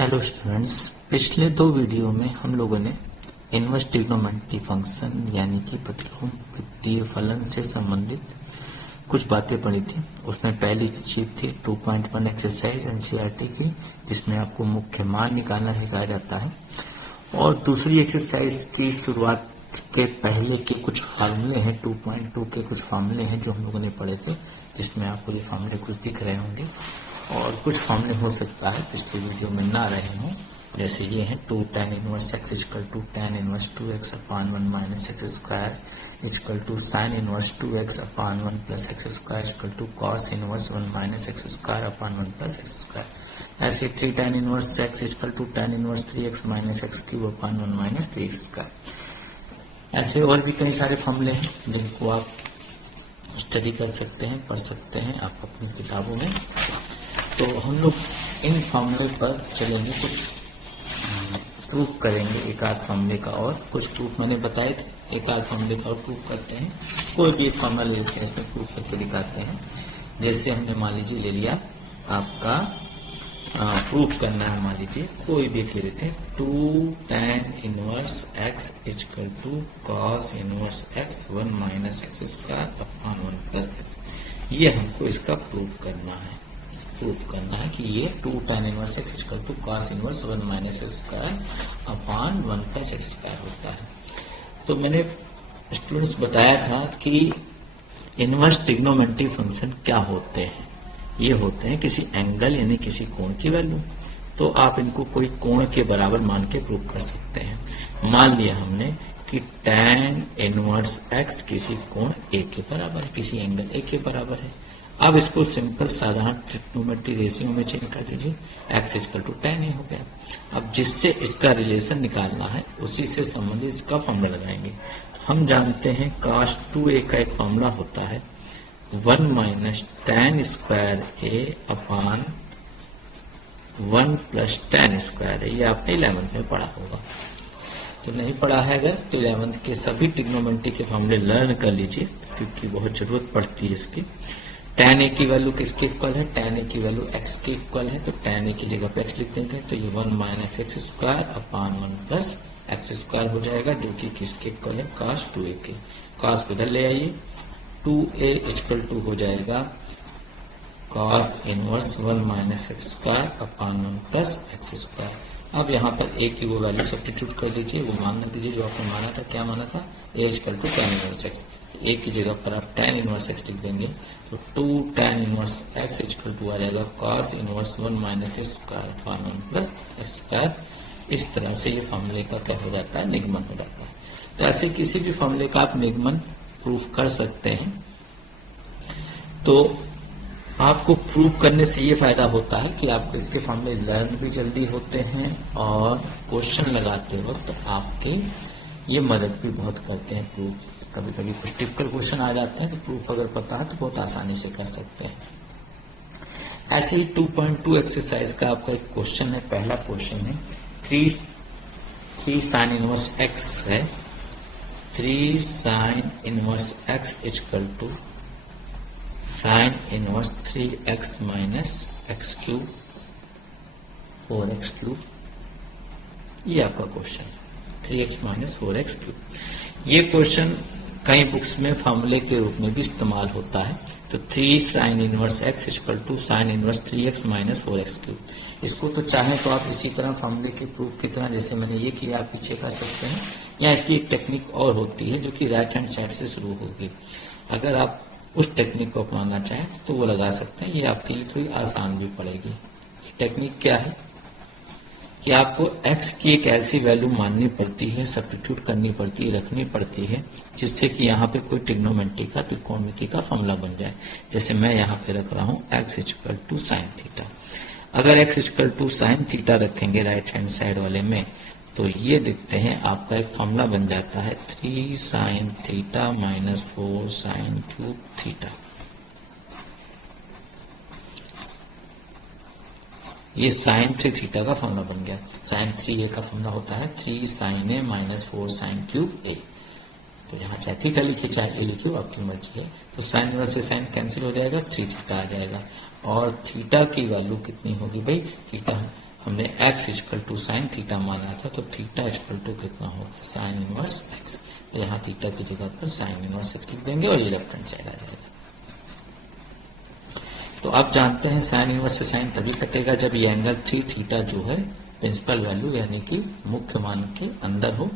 Hello students, पिछले दो video में हम लोगों ने इनवर्स ट्रिग्नोमेट्री फंक्शन यानी कि प्रतिलोम फलन से संबंधित कुछ बातें पढ़ी थी। उसमें पहली चीज थी 2.1 एक्सरसाइज एनसीईआरटी की, जिसमें आपको मुख्य मान निकालना सिखाया जाता है। और दूसरी एक्सरसाइज की शुरुआत के पहले के कुछ फार्मूले हैं, 2.2 के कुछ फार्मूले हैं जो हम लोगों ने पढ़े थे, जिसमें आपको ये फार्मूले कुछ दिख रहे होंगे और कुछ फार्मूले हो सकता है पिछले वीडियो में ना रहे हों। जैसे ये है 2 tan inverse x equal to tan inverse 2x upon 1 minus x square equal to sine inverse 2x upon 1 plus x square equal to cos inverse 1 minus x square upon 1 plus x square. ऐसे 3 tan inverse x equal to tan inverse 3x minus x cube upon 1 minus 3x square. ऐसे और भी कई सारे फार्मूले हैं जिनको आप स्टडी कर सकते हैं, पढ़ सकते हैं आप अपनी किताबों में। तो हम लोग इन फार्मूले पर चलेंगे, कुछ प्रूफ करेंगे, एक आध फार्मूले का और कुछ प्रूफ मैंने बताए थे, एक आध फार्मूले का और प्रूफ करते हैं। कोई भी एक फार्मूला ले लेते हैं, इसमें प्रूफ करके दिखाते हैं। जैसे हमने मान लीजिए ले लिया आपका प्रूफ करना है, मान लीजिए कोई भी ले लेते हैं 2 tan inverse x equal to cos inverse x 1 minus x square upon 1 plus x. ये हमको इसका प्रूफ करना है कि ये 2 tan inverse x equal to cos inverse 1 minus x square upon 1 plus x square होता है। तो मैंने स्टूडेंट्स बताया था कि इनवर्स ट्रिग्नोमेट्री फंक्शन क्या होते हैं। ये होते हैं किसी एंगल यानी किसी कोण की वैल्यू। तो आप इनको कोई कोण के बराबर मान के प्रूव कर सकते हैं। मान लिया हमने कि tan इनवर्स x किसी कोण a के बराबर है, किसी एंगल a के बराबर है। अब इसको सिंपल साधारण ट्रिग्नोमेट्री रेशियो में चेंज कर दीजिए, x equal to tan a हो गया। अब जिससे इसका रिलेशन निकालना है उसी से संबंधित इसका फॉर्मूला लगाएंगे। हम जानते हैं cos 2a का एक फॉर्मूला होता है 1 minus tan square a upon 1 plus tan square है। ये आपने 11th में पढ़ा होगा। तो नहीं पढ़ा है अगर तो 11th के सभी ट्रिग्नोमेट्री के फॉर्मूले लर्न कर लीजिए, क्योंकि बहुत जरूरत पड़ती है इसकी। tan a की वैल्यू किसके इक्वल है? tan a की वैल्यू x के इक्वल है, तो tan a की जगह पे x लिख देंगे, तो ये 1 minus x square upon 1 plus x square हो जाएगा, जो कि किसके इक्वल है? cos 2a के। cos को इधर ले आइए, 2a इक्वल टू हो जाएगा cos inverse 1 minus x square upon 1 plus x square. अब यहाँ पर a की वो वैल्यू सब्स्टिट्यूट कर दीजिए, वो मान दीजिए जो आपने माना था। क्या माना था? a equal to tan inverse x। a की जगह पर आप tan इनवर्स x लिख देंगे, तो 2 tan inverse x equal to आ जाएगा cos inverse 1 minus x square upon 1 plus x square. इस तरह से ये फॉर्मूले का क्या हो जाता है? निगमन हो जाता है। तो ऐसे किसी भी फॉर्मूले का आप निगमन प्रूफ कर सकते हैं। तो आपको प्रूफ करने से ये फायदा होता है कि आपको इसके फॉर्मूले लर्न भी जल्दी होते हैं और क्वेश्चन लगाते वक्त आपके ये मदद भी बहुत करते हैं। प्रूफ कभी कभी कुछ टिपिकल क्वेश्चन आ जाते हैं, तो प्रूफ अगर पता है तो बहुत आसानी से कर सकते हैं। ऐसे ही 2.2 एक्सरसाइज का आपका एक क्वेश्चन है। पहला क्वेश्चन है 3 साइन इनवर्स x है, 3 sine inverse x equal to sine inverse 3x minus x cube 4x cube. ये आपका क्वेश्चन है, 3x माइनस 4x क्यूब। ये क्वेश्चन कई बुक्स में फॉर्मूले के रूप में भी इस्तेमाल होता है। तो 3 sine inverse x equal to sine inverse 3x minus 4x cube. इसको तो चाहे तो आप इसी तरह फॉर्मूले के प्रूफ की तरह जैसे मैंने ये किया आप पीछे कर सकते हैं, या इसकी एक टेक्निक और होती है जो कि राइट हैंड साइड से शुरू होगी। अगर आप उस टेक्निक को अपनाना चाहें तो वो लगा सकते हैं। ये आपके लिए थोड़ी आसान भी पड़ेगी। टेक्निक क्या है कि आपको x की एक ऐसी वैल्यू माननी पड़ती है, सब्स्टिट्यूट करनी पड़ती है, रखनी पड़ती है, जिससे कि यहाँ पे कोई ट्रिग्नोमेट्री का त्रिकोणमिति का फॉर्मूला बन जाए। जैसे मैं यहाँ पे रख रहा हूँ x equal to sine theta. अगर x equal to sine theta रखेंगे राइट हैंड साइड वाले में, तो ये देखते हैं आपका एक फॉर्मूला बन जाता है 3 sine theta minus 4 sine cube theta. ये साइन 3 थीटा का फॉर्मूला बन गया। साइन 3a का फॉर्मूला होता है 3 sine a minus 4 sine cube a। तो यहाँ चाहे थीटा लिखिए चाहे ए लिखिए, आपकी मर्जी है। तो साइन इनवर्स से साइन कैंसिल हो जाएगा, 3 थीटा आ जाएगा। और थीटा की वैल्यू कितनी होगी भाई? थीटा हमने x equal to sine theta माना था, तो थीटा इक्वल टू कितना होगा, साइन इनवर्स x। तो यहाँ थीटा की जगह पर साइन इनवर्स x लिख देंगे और ये लेफ्ट हैंड साइड आ जाएगा। तो आप जानते हैं साइन इनवर्स से साइन तभी कटेगा जब ये एंगल 3 थीटा जो है प्रिंसिपल वैल्यू यानी कि मुख्य मान के अंदर हो।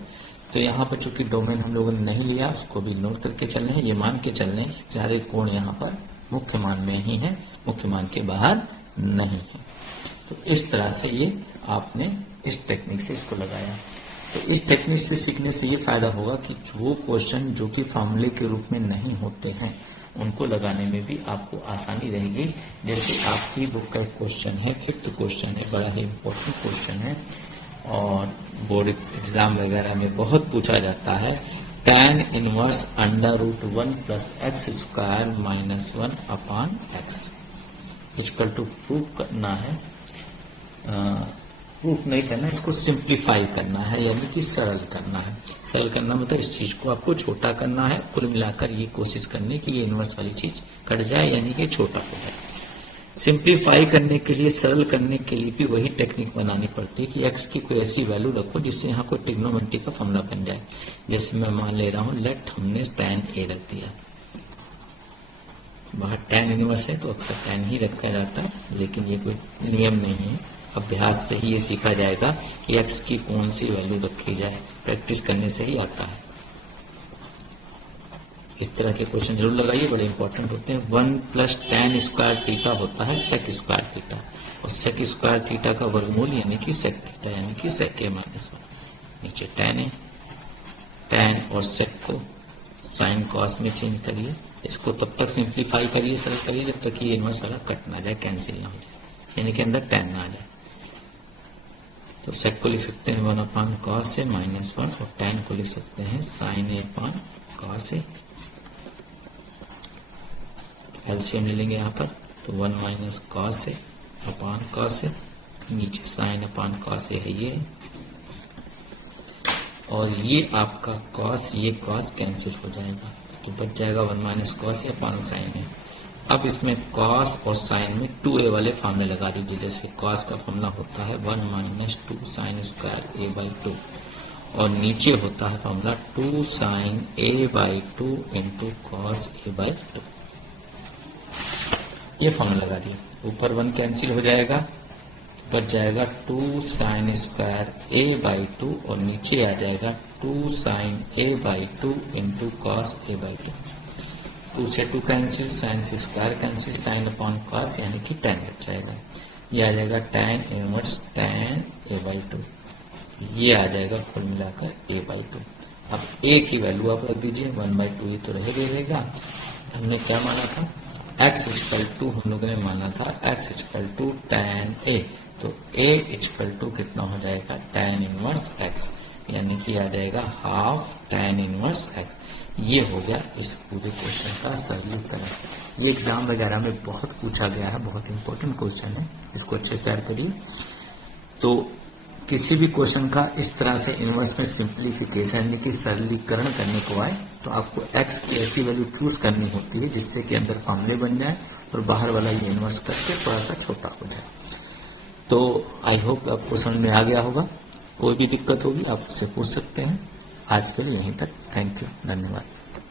तो यहाँ पर चूंकि डोमेन हम लोगों ने नहीं लिया, उसको भी नोट करके चलने हैं, ये मान के चलने हैं सारे कोण यहाँ पर मुख्य मान में ही है, मुख्य मान के बाहर नहीं है। तो इस तरह से ये आपने इस टेक्निक से इसको लगाया। तो इस टेक्निक से सीखने से ये फायदा होगा कि वो क्वेश्चन जो कि फॉर्मूले के रूप में नहीं होते हैं उनको लगाने में भी आपको आसानी रहेगी। जैसे आपकी बुक का एक क्वेश्चन है, 5th क्वेश्चन है, बड़ा ही इंपॉर्टेंट क्वेश्चन है और बोर्ड एग्जाम वगैरह में बहुत पूछा जाता है। tan इनवर्स under root 1 plus x square minus 1 upon x equal to prove करना है, प्रूफ नहीं करना, इसको सिंप्लीफाई करना है यानी कि सरल करना है। सरल करना मतलब इस चीज को आपको छोटा करना है, कुल मिलाकर ये कोशिश करने की ये इनवर्स वाली चीज कट जाए यानी कि छोटा हो जाए। सिंप्लीफाई करने के लिए, सरल करने के लिए भी वही टेक्निक बनानी पड़ती है कि x की कोई ऐसी वैल्यू रखो जिससे यहाँ कोई ट्रिग्नोमेट्री का फॉर्मूला बन जाए। जैसे मैं मान ले रहा हूँ, लेट हमने tan a रख दिया, बाहर tan इनवर्स है तो अक्सर tan ही रखा जाता है, लेकिन ये कोई नियम नहीं है, अभ्यास से ही ये सीखा जाएगा कि x की कौन सी वैल्यू रखी जाए, प्रैक्टिस करने से ही आता है। इस तरह के क्वेश्चन जरूर लगाइए, बड़े इंपॉर्टेंट होते हैं। 1 प्लस tan स्क्वायर थीटा होता है sec स्क्वायर थीटा, और sec स्क्वायर थीटा का वर्गमूल यानी कि sec थीटा यानी कि sec a माइनस 1। नीचे tan है, tan और sec को sin cos में चेंज करिए, इसको तब तक सिंप्लीफाई करिए, सरल करिए जब तक ये इनवर्स वाला कट ना जाए, कैंसिल ना हो जाए, यानी कि अंदर tan ना आ जाए। तो sec को लिख सकते हैं 1 अपॉन cos a माइनस 1 और tan को लिख सकते हैं sin a upon cos a। LCM ले लेंगे यहाँ पर, तो 1 minus cos a upon cos a, नीचे sin अपॉन cos a है ये, और ये आपका cos, ये cos कैंसिल हो जाएगा तो बच जाएगा 1 minus cos a upon sin a। अब इसमें cos और sin में 2a वाले फॉर्मूले लगा दीजिए। जैसे cos का फॉर्मूला होता है 1 minus 2 sin square a by 2, और नीचे होता है formula 2 sin a by 2 into cos a by 2। ये फॉर्मूला लगा दिया, ऊपर 1 कैंसिल हो जाएगा, बच जाएगा 2 sin स्क्वायर a बाई 2 और नीचे आ जाएगा 2 sin a by 2 into cos a by 2। 2 से 2 कैंसिल, साइन से square cancel, sine upon cos यानी कि tan बच जाएगा। ये आ जाएगा tan inverse tan a by 2, ये आ जाएगा कुल मिलाकर a बाई 2। अब a की वैल्यू आप रख दीजिए 1 बाई 2, ये तो रहेगा। हमने क्या माना था, x इक्वल टू, हम लोगों ने माना था x equal to tan a, तो a इक्वल टू कितना हो जाएगा tan इनवर्स x, यानी कि आ जाएगा हाफ tan इनवर्स x। ये हो गया इस पूरे क्वेश्चन का सरलीकरण। ये एग्जाम वगैरह में बहुत पूछा गया है, बहुत इंपॉर्टेंट क्वेश्चन है, इसको अच्छे से तैयार करिए। तो किसी भी क्वेश्चन का इस तरह से इनवर्स में सिंप्लीफिकेशन यानी कि सरलीकरण करने को आए तो आपको x की ऐसी वैल्यू चूज करनी होती है जिससे कि अंदर फॉर्मूले बन जाए और बाहर वाला ये इनवर्स करके थोड़ा सा छोटा हो जाए। तो आई होप आपको समझ में आ गया होगा। कोई भी दिक्कत होगी आप उससे पूछ सकते हैं। आज के लिए यहीं तक, थैंक यू, धन्यवाद।